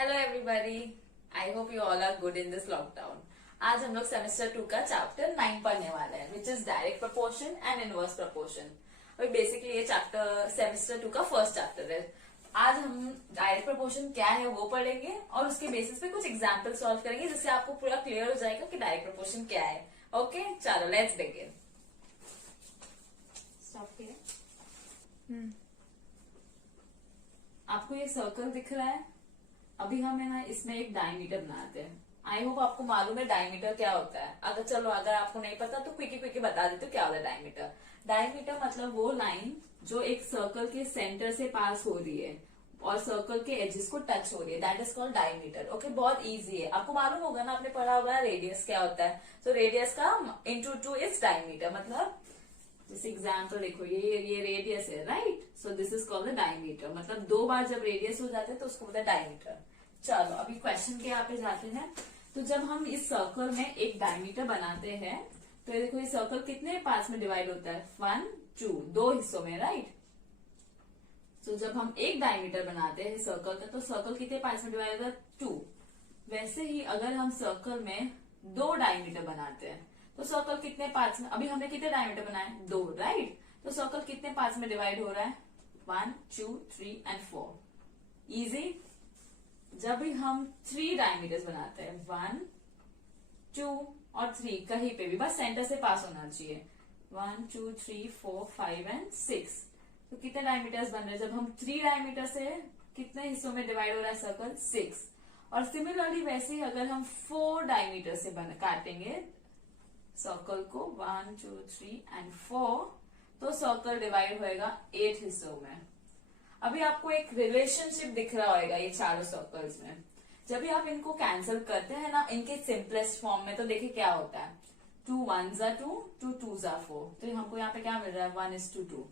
Hello everybody, I hope you all are good in this lockdown. आज हम लोग semester 2 का चैप्टर 9 पढ़ने वाले हैं, which is direct proportion and inverse proportion. अभी बेसिकली ये चैप्टर सेमेस्टर 2 का फर्स्ट चैप्टर है। आज हम डायरेक्ट प्रपोर्शन क्या है वो पढ़ेंगे और उसके बेसिस पे कुछ एग्जाम्पल सॉल्व करेंगे, जिससे आपको पूरा क्लियर हो जाएगा कि डायरेक्ट प्रपोर्शन क्या है। ओके, चलो लेट्स बिगिन। स्टॉप किया। आपको ये सर्कल दिख रहा है? अभी हम है ना इसमें एक डायमीटर बनाते हैं। आई होप आपको मालूम है डायमीटर क्या होता है। अगर आपको नहीं पता तो क्विकी बता देते हो क्या होता है डायमीटर। डायमीटर मतलब वो लाइन जो एक सर्कल के सेंटर से पास हो रही है और सर्कल के एजेस को टच हो रही है, that is called diameter. Okay, बहुत इजी है, आपको मालूम होगा ना, आपने पढ़ा होगा रेडियस क्या होता है। तो रेडियस का इंटू 2 इज डायमीटर। मतलब जैसे एग्जाम्पल देखो, ये रेडियस है, right? So this is called the diameter. मतलब 2 बार जब रेडियस हो जाते हैं तो उसको बोलते हैं डायमीटर। चलो अभी क्वेश्चन के यहाँ पे जाते हैं। तो जब हम इस सर्कल में एक डायमीटर बनाते हैं तो ये देखो, ये सर्कल कितने पार्ट्स में डिवाइड होता है? 1, 2, 2 हिस्सों में, राइट? तो जब हम एक डायमीटर बनाते हैं सर्कल का तो सर्कल कितने पार्ट्स में डिवाइड होता है? 2। वैसे ही अगर हम सर्कल में 2 डायमीटर बनाते हैं तो सर्कल कितने पार्ट्स में? अभी हमने कितने डायमीटर बनाए? 2, राइट? तो सर्कल कितने पार्ट्स में डिवाइड हो रहा है? 1, 2, 3 एंड 4। इजी। जब भी हम 3 डायमीटर्स बनाते हैं, 1, 2 और 3, कहीं पे भी बस सेंटर से पास होना चाहिए। 1, 2, 3, 4, 5 एंड 6। तो कितने डायमीटर्स बन रहे हैं? जब हम 3 डायमीटर से कितने हिस्सों में डिवाइड हो रहा है सर्कल? 6। और सिमिलरली वैसे ही अगर हम 4 डायमीटर से काटेंगे सर्कल को, 1, 2, 3 एंड 4, तो सर्कल डिवाइड होएगा 8 हिस्सों में। अभी आपको एक रिलेशनशिप दिख रहा होगा ये चारों सर्कल्स में। जब भी आप इनको कैंसिल करते हैं ना इनके सिंपलेस्ट फॉर्म में, तो देखिए क्या होता है। 2 1s are 2, 2 2s are 4। तो हमको यहाँ पे क्या मिल रहा है? 1:2।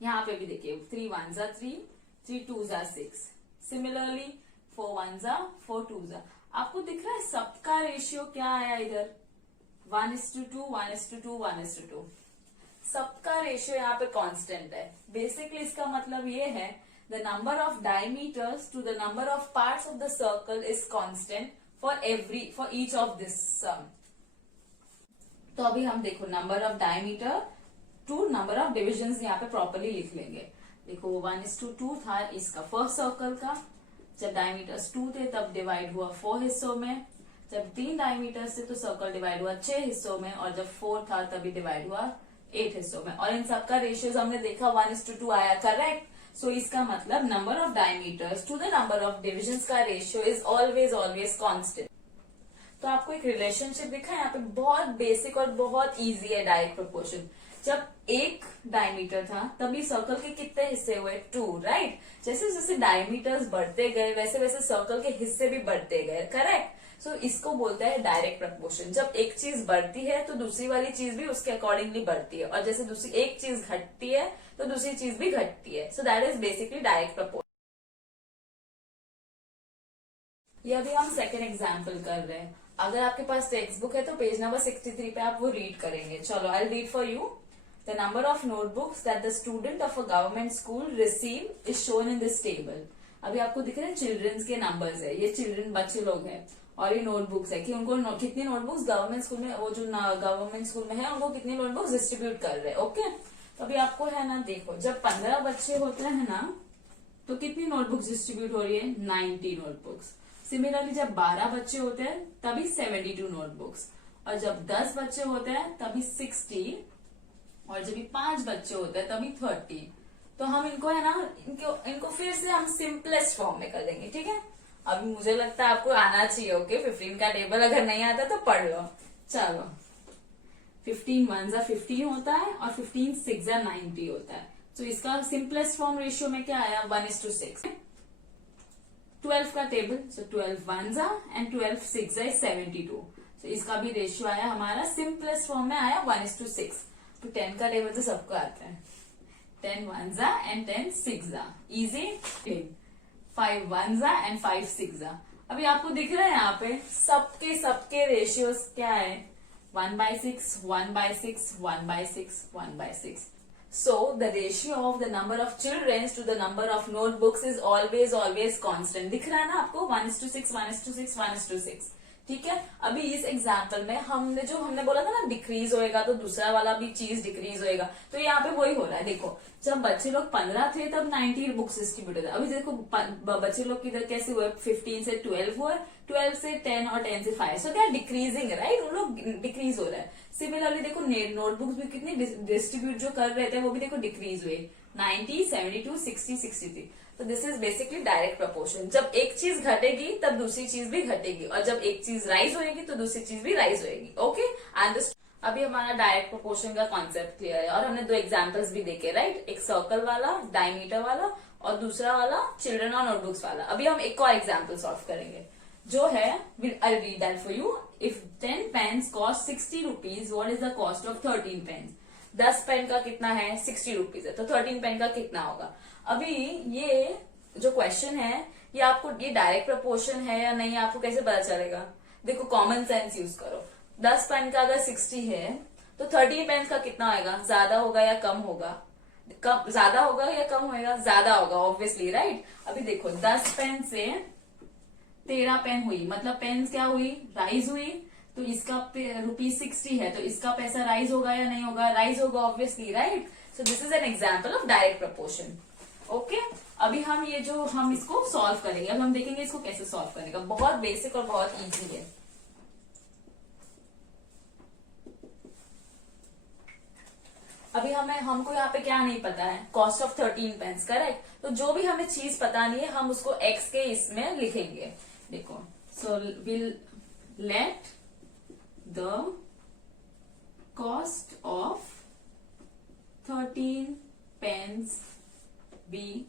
यहाँ पे भी देखिए 3 1s are 3, 3 2s are 6। Similarly 4 1s are 4 2s are। आपको दिख रहा है सबका रेशियो क्या आया इधर? 1:2, 1:2, 1:2। सबका रेशियो यहाँ पे कांस्टेंट है। बेसिकली इसका मतलब ये है, the number of diameters to the number of parts of the circle is constant for each of this sum. तो अभी हम देखो number of diameter to number of divisions यहाँ पे प्रॉपरली लिख लेंगे। देखो 1:2 था इसका फर्स्ट सर्कल का। जब डायमीटर्स 2 थे तब डिवाइड हुआ 4 हिस्सों में। जब 3 डायमीटर्स थे तो सर्कल डिवाइड हुआ 6 हिस्सों में। और जब 4 था तभी डिवाइड हुआ 8 हिस्सों में। और इन सबका रेशियोज हमने देखा 1:2 आया, करेक्ट? सो इसका मतलब number of diameters to the number of divisions का रेशियो इज ऑलवेज कांस्टेंट। तो आपको एक रिलेशनशिप दिखा है यहाँ पे, बहुत बेसिक और बहुत इजी है डायरेक्ट प्रोपोर्शन। जब एक डायमीटर था तभी सर्कल के कितने हिस्से हुए? 2, राइट? जैसे जैसे डायमीटर्स बढ़ते गए वैसे वैसे सर्कल के हिस्से भी बढ़ते गए, करेक्ट? सो इसको बोलता है डायरेक्ट प्रपोर्शन। जब एक चीज बढ़ती है तो दूसरी वाली चीज भी उसके अकॉर्डिंगली बढ़ती है, और जैसे दूसरी एक चीज घटती है तो दूसरी चीज भी घटती है। So that is basically direct proportion. ये अभी हम सेकेंड एग्जाम्पल कर रहे हैं। अगर आपके पास टेक्स्ट बुक है तो पेज नंबर 63 पे आप वो रीड करेंगे। चलो I read for you. The number of notebooks that the student of a government school receive is shown in this table. अभी आपको दिख रहे हैं चिल्ड्रंस के नंबर्स है, ये चिल्ड्रन बच्चे लोग हैं। और ये नोटबुक्स है कि उनको कितनी नोटबुक्स गवर्नमेंट स्कूल में, वो जो गवर्नमेंट स्कूल में है उनको कितनी नोटबुक्स डिस्ट्रीब्यूट कर रहे हैं। ओके, तो अभी आपको है ना, देखो जब 15 बच्चे होते हैं ना तो कितनी नोटबुक्स डिस्ट्रीब्यूट हो रही है? 90 नोटबुक्स। सिमिलरली जब 12 बच्चे होते हैं तभी 72 नोटबुक्स। और जब 10 बच्चे होते हैं तभी 60। और जब 5 बच्चे होते हैं तभी 30। तो हम इनको है ना, इनको फिर से हम सिंपलेस्ट फॉर्म में कर देंगे, ठीक है? अभी मुझे लगता है आपको आना चाहिए। ओके, 15 का टेबल अगर नहीं आता तो पढ़ लो। चलो 15 1s are 15 होता है और 15 6s are 90 होता है। तो इसका सिंपलेस्ट फॉर्म रेशियो में क्या आया? 1:6। 12 का table, so 12 1s are and 12 6s are 72। तो इसका भी रेशियो आया हमारा सिंपलेस्ट फॉर्म में आया 1:6। तो 10 का टेबल तो सबको आता है। 10 1s are and 10 6s are। Easy. 5 1s are and 5 6s are। अभी आपको दिख रहा है यहाँ पे सबके रेशियोज क्या है? 1/6, 1/6, 1/6, 1/6। So the ratio of the number of children to the number of notebooks is always constant. दिख रहा है ना आपको 1:6, 1:6, 1:6. ठीक है, अभी इस एग्जाम्पल में हमने बोला था ना डिक्रीज होएगा तो दूसरा वाला भी चीज डिक्रीज होएगा, तो यहाँ पे वही हो रहा है। देखो जब बच्चे लोग 15 थे तब 90 बुक्स डिस्ट्रीब्यूटेड है। अभी देखो बच्चे लोग किधर कैसे हुए, 15 से 12 हुए, 12 से 10 और 10 से 5, सो दे आर डिक्रीजिंग, राइट, उन लोग डिक्रीज हो रहा है। सिमिलरली देखो नोटबुक्स भी कितनी डिस्ट्रीब्यूट जो कर रहे थे वो भी देखो डिक्रीज हुए, 90, 72, 60, 63। तो this is basically direct proportion. जब एक चीज घटेगी तब दूसरी चीज भी घटेगी, और जब एक चीज राइज होएगी तो दूसरी चीज भी राइज होएगी। ओके, एंड अभी हमारा डायरेक्ट प्रोपोर्शन का कॉन्सेप्ट क्लियर है, और हमने 2 एग्जांपल्स भी देखे, राइट, एक सर्कल वाला डायमीटर वाला और दूसरा वाला चिल्ड्रन और नोटबुक्स वाला। अभी हम एक और एग्जाम्पल सॉल्व करेंगे जो है, I read that for you. If 10 pens cost 60 rupees, what is the cost of 13 pens? 10 pen का कितना है, 60 रुपीज है, तो 13 पेन का कितना होगा? अभी ये जो क्वेश्चन है ये आपको ये डायरेक्ट प्रपोर्शन है या नहीं आपको कैसे पता चलेगा? देखो कॉमन सेंस यूज करो। 10 पेन का अगर 60 है तो 13 पेन का कितना होगा? ज्यादा होगा या कम होगा? ज्यादा होगा या कम होगा? ज्यादा होगा ऑब्वियसली, राइट। अभी देखो 10 पेन से 13 पेन हुई, मतलब पेन क्या हुई, राइज हुई, तो इसका ₹60 है तो इसका पैसा राइज होगा या नहीं होगा? राइज होगा obviously, right. So this is an example of direct proportion. Okay, अभी हम इसको सॉल्व करेंगे। अब हम देखेंगे इसको कैसे सॉल्व करने का, बहुत बेसिक और बहुत इजी है। अभी हमको यहाँ पे क्या नहीं पता है, कॉस्ट ऑफ 13 पेन्स, करेक्ट। तो जो भी हमें चीज पता नहीं है हम उसको एक्स के इसमें लिखेंगे। देखो, so will let the cost of 13 pens be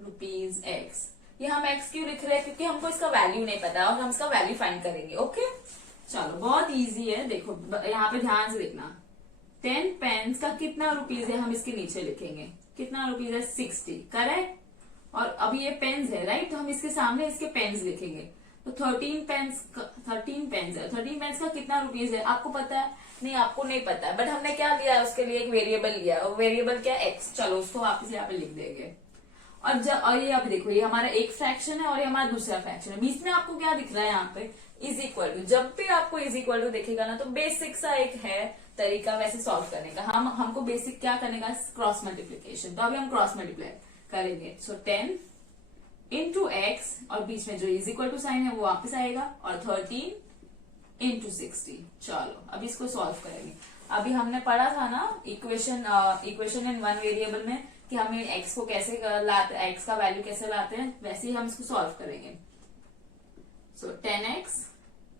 ₹X। ये हम x क्यों लिख रहे हैं? क्योंकि हमको इसका वैल्यू नहीं पता और हम इसका वैल्यू फाइंड करेंगे। ओके, चलो बहुत इजी है। देखो यहाँ पे ध्यान से देखना, 10 पेन्स का कितना रुपीज है हम इसके नीचे लिखेंगे, कितना रुपीज है, 60, करेक्ट। और अभी ये पेन्स है, राइट, तो हम इसके सामने इसके पेन्स लिखेंगे। तो 13 पेन्स है, 13 पेन्स का कितना रुपीज है आपको पता है? नहीं, आपको नहीं पता है, बट हमने क्या लिया है उसके लिए, एक वेरिएबल लिया है, वेरिएबल क्या, एक्स। चलो उसको वापस यहाँ पे लिख देंगे। और ये अभी देखो, ये हमारा एक फ्रैक्शन है और ये हमारा दूसरा फ्रैक्शन है, बीच में आपको क्या दिख रहा है यहाँ पे, इज इक्वल टू। जब भी आपको इज इक्वल टू दिखेगा ना तो बेसिक सा एक है तरीका वैसे सॉल्व करने का। हमको बेसिक क्या करने का, क्रॉस मल्टीप्लीकेशन। तो अभी हम क्रॉस मल्टीप्लाई करेंगे। सो 10 इंटू एक्स, और बीच में जो इज इक्वल टू साइन है वो वापस आएगा, और 13 इंटू 60। चलो अभी इसको सॉल्व करेंगे। अभी हमने पढ़ा था ना इक्वेशन इन वन वेरिएबल में कि हम एक्स को कैसे लाते, एक्स का वैल्यू कैसे लाते हैं, वैसे ही हम इसको सॉल्व करेंगे। So 10x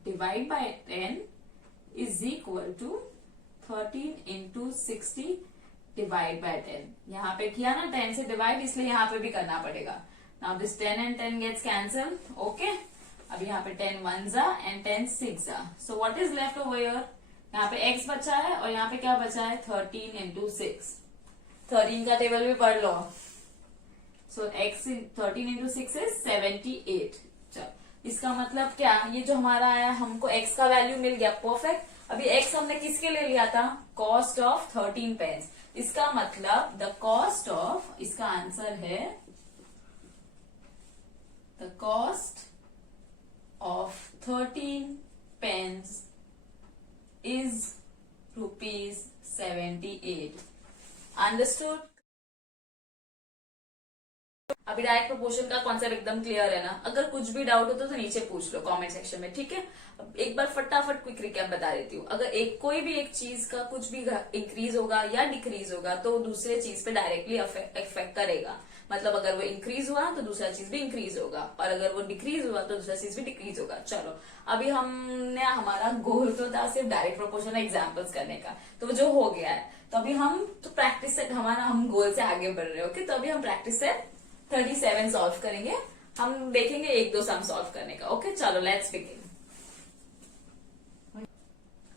divide by 10 is equal to 13 into 60 divide by 10। यहाँ पे किया ना 10 से डिवाइड, इसलिए यहाँ पे भी करना पड़ेगा। Now this 10 and 10 gets cancel. Okay, अभी यहाँ पे 10 1s and 10 6s। So what is left over here? यहाँ पे x बचा है और यहाँ पे क्या बचा है, 13 इंटू 6। 13 का टेबल भी पढ़ लो। सो x 13 इंटू 6 इज 78। चलो इसका मतलब क्या, ये जो हमारा आया हमको x का वैल्यू मिल गया, परफेक्ट। अभी x हमने किसके लिए लिया था, कॉस्ट ऑफ 13 पेन्स। इसका मतलब द कॉस्ट ऑफ, इसका आंसर है the cost of 13 pence is ₹78। Understood? अभी डायरेक्ट प्रोपोर्शन का कॉन्सेप्ट एकदम क्लियर है ना? अगर कुछ भी डाउट हो तो नीचे पूछ लो कमेंट सेक्शन में, ठीक है। अब एक बार फटाफट क्विक रिकैप बता देती हूँ। अगर कोई भी एक चीज का कुछ भी इंक्रीज होगा या डिक्रीज होगा तो दूसरे चीज पे डायरेक्टली इफेक्ट करेगा। मतलब अगर वो इंक्रीज हुआ तो दूसरा चीज भी इंक्रीज होगा, और अगर वो डिक्रीज हुआ तो दूसरा चीज भी डिक्रीज होगा। चलो अभी हमने, हमारा गोल तो था सिर्फ डायरेक्ट प्रोपोर्शन एग्जाम्पल्स करने का, तो जो हो गया है। तो अभी हम तो प्रैक्टिस से हम गोल से आगे बढ़ रहे हैं। ओके, तो अभी हम प्रैक्टिस से 37 सॉल्व करेंगे। हम देखेंगे 1-2 सम सॉल्व करने का। ओके, चलो लेट्स बिगिन।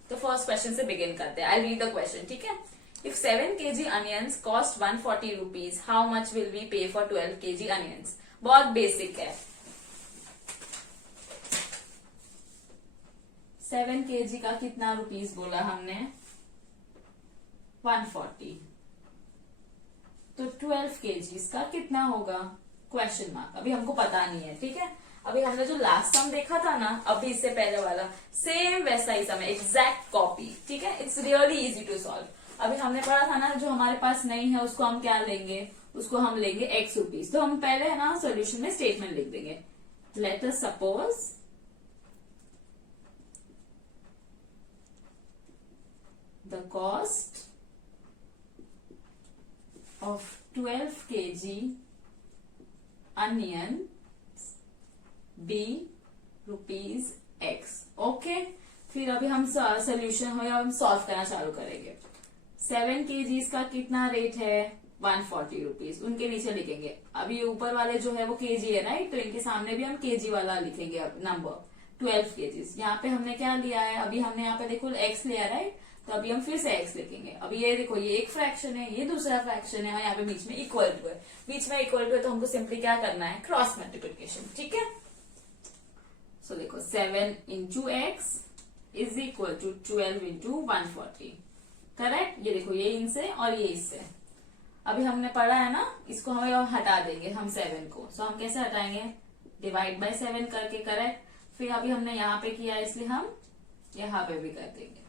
तो फर्स्ट क्वेश्चन से बिगिन करते हैं। आई रीड द क्वेश्चन, ठीक है। If 7 kg onions cost 140 rupees, how much will we pay for 12 kg onions? बहुत बेसिक है। 7 kg का कितना रुपीस बोला हमने, 140। 12 kgs का कितना होगा, क्वेश्चन मार्क। अभी हमको पता नहीं है, ठीक है। अभी हमने जो लास्ट सम देखा था ना, अभी इससे पहले वाला सेम वैसा ही सम है, एग्जैक्ट कॉपी, ठीक है। It's really easy to solve. अभी हमने पढ़ा था ना, जो हमारे पास नहीं है उसको हम क्या लेंगे, उसको हम लेंगे x रुपीज। तो हम पहले है ना सॉल्यूशन में स्टेटमेंट लिख देंगे। Let us suppose the cost of 12 kg onion be rupees x। Okay, फिर अभी हम सोल्यूशन हो या हम सॉल्व करना चालू करेंगे। 7 kgs का कितना रेट है, 140 रुपीज। उनके नीचे लिखेंगे, अभी ऊपर वाले जो है वो केजी है, राइट, तो इनके सामने भी हम केजी वाला लिखेंगे। अब नंबर 12 kgs, यहाँ पे हमने क्या लिया है, अभी हमने यहाँ पे देखो x लिया, राइट, तो अभी हम फिर से x लिखेंगे। अभी ये देखो, ये एक फ्रैक्शन है, ये दूसरा फ्रैक्शन है, और यहाँ पे बीच में इक्वल टू है। बीच में इक्वल टू है तो हमको सिंपली क्या करना है, क्रॉस मल्टीप्लिकेशन, ठीक है। सो देखो 7 into x is equal to 12 into 140, correct. ये देखो, ये इनसे और ये इससे। अभी हमने पढ़ा है ना, इसको हमें हटा देंगे हम 7 को। सो हम कैसे हटाएंगे, डिवाइड बाय 7 करके, करेक्ट। फिर अभी हमने यहाँ पे किया, इसलिए हम यहाँ पे भी कर देंगे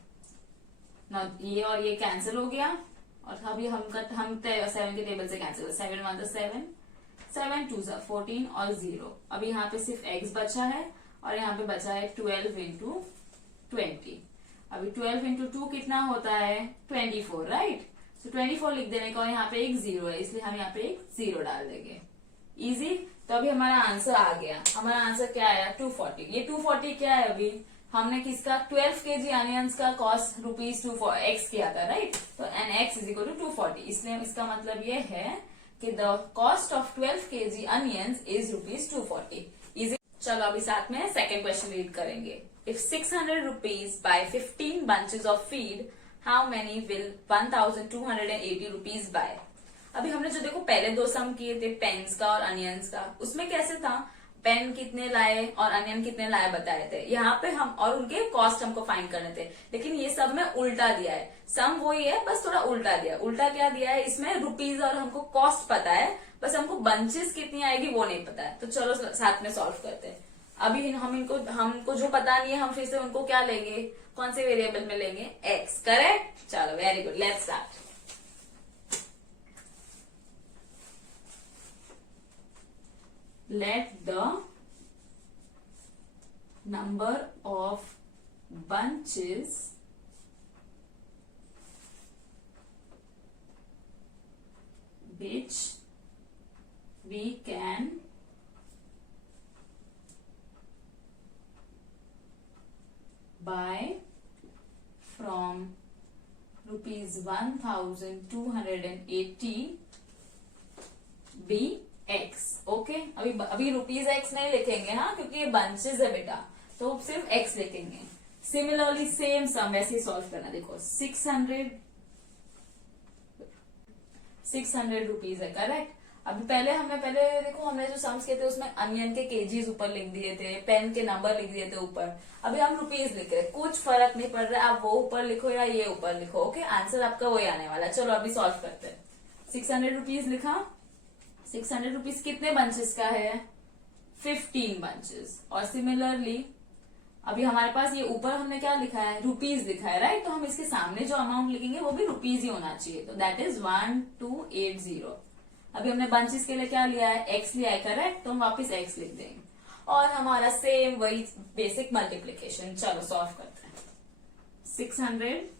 ना। ये और ये कैंसिल हो गया, और अभी हम 7 के टेबल से कैंसिल, 7 1 7, 7 2 14 और 0। अभी यहाँ पे सिर्फ x बचा है, और यहाँ पे बचा है 12 इंटू 20। अभी 12 इंटू 2 कितना होता है, 24, राइट। तो 24 लिख देने का, और यहाँ पे एक 0 है, इसलिए हम यहाँ पे एक 0 डाल देंगे। इजी। तो अभी हमारा आंसर आ गया। हमारा आंसर क्या आया, 240। ये 240 क्या है, अभी हमने किसका, 12 kg अनियंस का कॉस्ट रुपीज x किया था, राइट। तो and x is equal to 240, इसलिए इसका मतलब ये है कि the cost of 12 kg onions is rupees 240। Easy. चलो अभी साथ में सेकेंड क्वेश्चन रीड करेंगे। If 600 rupees buy 15 bunches of feed, how many will 1280 rupees buy. अभी हमने जो देखो पहले दो सम किए थे, पेन्स का और अनियंस का, उसमें कैसे था, पेन कितने लाए और अनियन कितने लाए बताए थे। यहाँ पे हम और उनके कॉस्ट हमको फाइंड करने थे, लेकिन ये सब में उल्टा दिया है। सम वही है, बस थोड़ा उल्टा दिया। उल्टा क्या दिया है, इसमें रुपीज और हमको कॉस्ट पता है, बस हमको बंचेस कितनी आएगी वो नहीं पता है। तो चलो साथ में सॉल्व करते हैं। अभी हमको जो पता नहीं है, हम फिर से उनको क्या लेंगे, कौन से वेरिएबल में लेंगे, एक्स, करेक्ट। चलो very good, let's start. Let the number of bunches which we can buy from rupees 1280 be x। Okay, अभी रुपीज x नहीं लिखेंगे, हाँ, क्योंकि ये बंचेस है बेटा, तो सिर्फ x लिखेंगे। सिमिलरली सेम सम वैसे ही सॉल्व करना। देखो 600 रुपीज है, करेक्ट। अभी पहले देखो, हमने जो सम्स किए थे उसमें अनियन के केजीज ऊपर लिख दिए थे, पेन के नंबर लिख दिए थे ऊपर। अभी हम रुपीज लिख रहे हैं, कुछ फर्क नहीं पड़ रहा है, आप वो ऊपर लिखो या ये ऊपर लिखो। ओके, आंसर आपका वही आने वाला है। चलो अभी सॉल्व करते हैं। 600 रुपीज लिखा, 600 रुपीज कितने बंचेस का है, 15 बंचेस। और सिमिलरली अभी हमारे पास ये ऊपर हमने क्या लिखा है, रुपीज लिखा है, राइट। तो हम इसके सामने जो अमाउंट लिखेंगे वो भी रुपीज ही होना चाहिए, तो दैट इज 1280। अभी हमने बंचेस के लिए क्या लिया है, एक्स लिया है, करेक्ट। तो हम वापस एक्स लिख देंगे, और हमारा सेम वही बेसिक मल्टीप्लीकेशन। चलो सॉल्व करते हैं। 600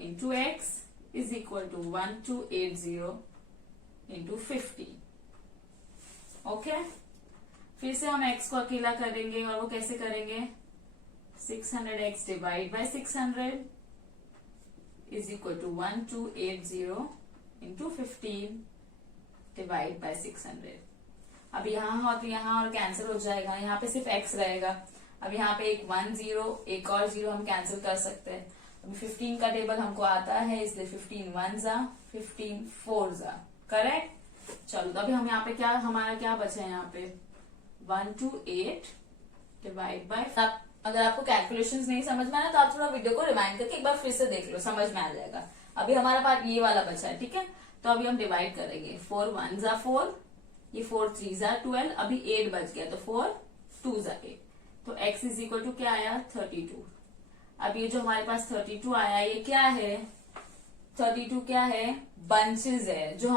into x is equal to 1280 into 50। Okay, फिर से हम x को अकेला करेंगे, और वो कैसे करेंगे, 600x divide by 600 is equal to 1280 into 15 divide by 600। अब यहाँ और यहाँ और कैंसिल हो जाएगा, यहाँ पे सिर्फ x रहेगा। अब यहाँ पे एक 1 0 एक और 0 हम कैंसिल कर सकते हैं। अभी 15 का टेबल हमको आता है, इसलिए 15 1 जा, 15 4 जा, करेक्ट। चलो तो अभी हम यहाँ पे हमारा क्या बचा है, यहाँ पे 128 डिवाइड बाय। अगर आपको कैलकुलेशंस नहीं समझ में आया तो आप थोड़ा वीडियो को रिमाइंड करके एक बार फिर से देख लो, समझ में आ जाएगा। अभी हमारा पार्ट ये वाला बचा है, ठीक है। तो अभी हम डिवाइड करेंगे, 4 1 जा 4, ये 4 3 जा 12, अभी 8 बच गया तो 4 2 जा 8, तो x इज इक्वल टू क्या आया 32। अब ये जो हमारे पास 32 आया ये क्या है, 32 क्या है, बंचेस है, जो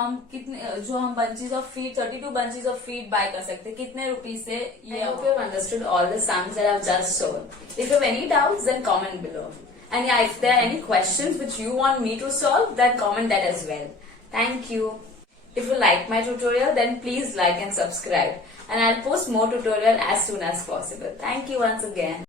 हम bunches of feed, 32 bunches of feed buy कर सकते हैं कितने रुपीज से। ये I hope you have understood all the sums that I've just shown. If you have any doubts, then comment below. And yeah, if there are any questions which you want me to solve, then comment that as well. Thank you. If you like my tutorial, then please like and subscribe. And I'll post more tutorial as soon as possible. Thank you once again.